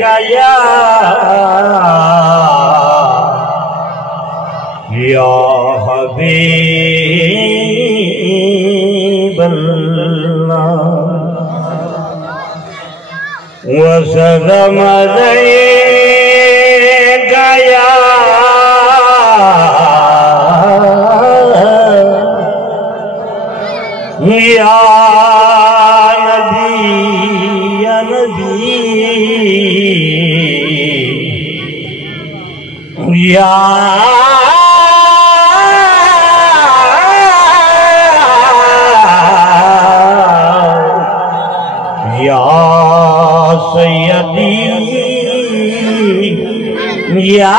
कया या हबीब अल्लाह वसदम गया या या सय्यदी या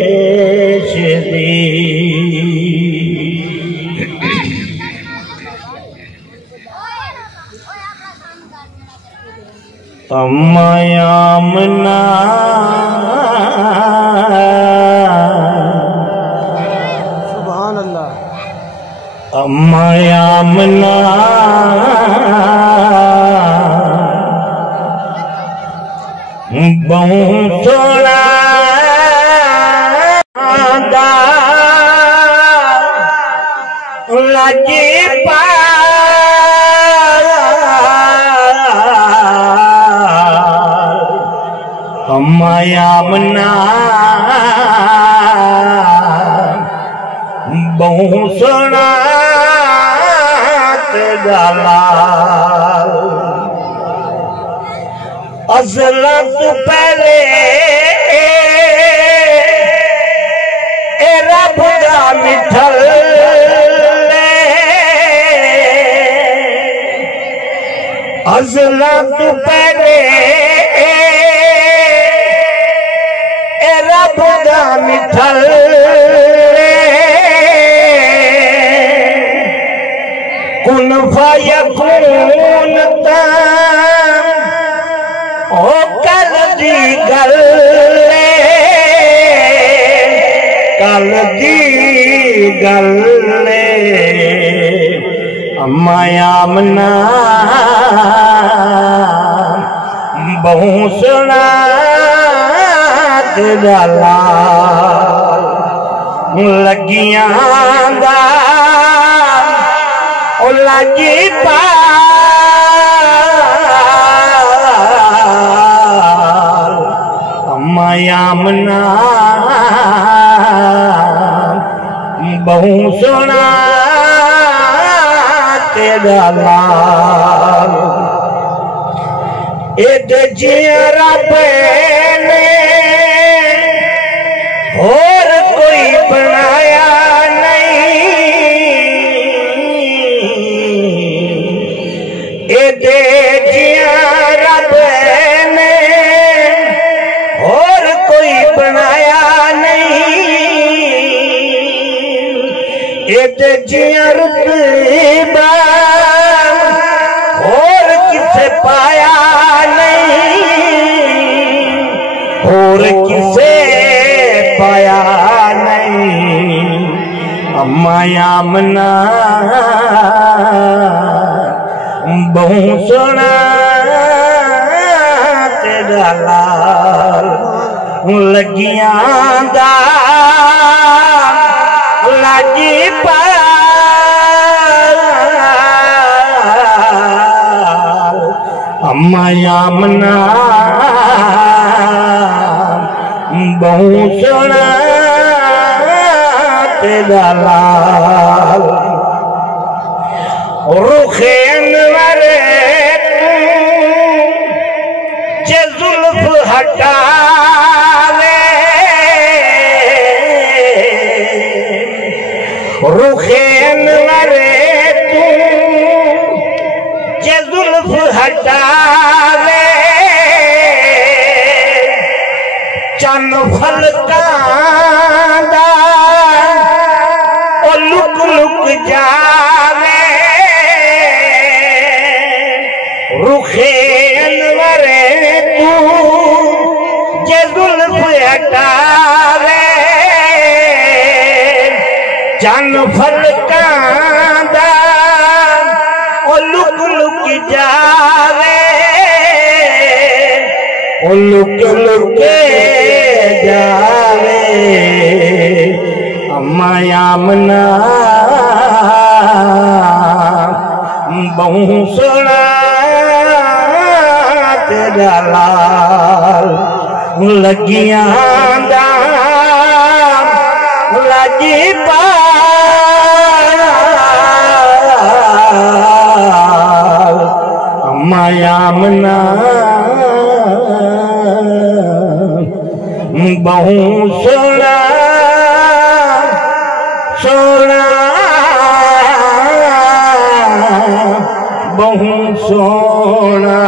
मुर्शिदी अम्मा यामना सुभान अल्लाह अम्मा यामना बहु सोना लगे पा अम्मा यामना बहु सोना गाला अज़ला तू पहले रब दा मिठल अज़ला तू पहले रब दा मिठल कुन फयकून ओ कल दी गल कल दी गल अम्मा यामना बहु सुना गाला लगियां दा ओ लगी पाल अम्मा यामना बहु सोना गाला एड जिया रब और कोई बनाया नहीं एदे जिया रब ने और कोई बनाया नहीं एदे जिया रुतबा और किसे पाया नहीं और किसे पाया नहीं अम्मा यामना बहु सोना तेरा लाल लगियां दा लगी पाल अम्मा यामना बहु सोना तेरा लाल रुखे अनवरे जे जुल्फ हटावे रुखे अनवरे जे जुल्फ हटावे चन फलकां दा ओ लुक लुक जावे रुखे अनवरे तू जे जुल्फ हटावे चन फलकांदा ओ लुक लुक जावे ओ लुक लुक जावे अम्मा आमना बहु सोना तेरा लाल लगियां दा लगी पाल अम्मा आमना बहु सोना सोना बहु सोना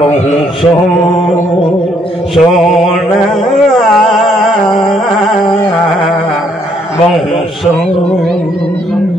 बहु सोना बहु सोना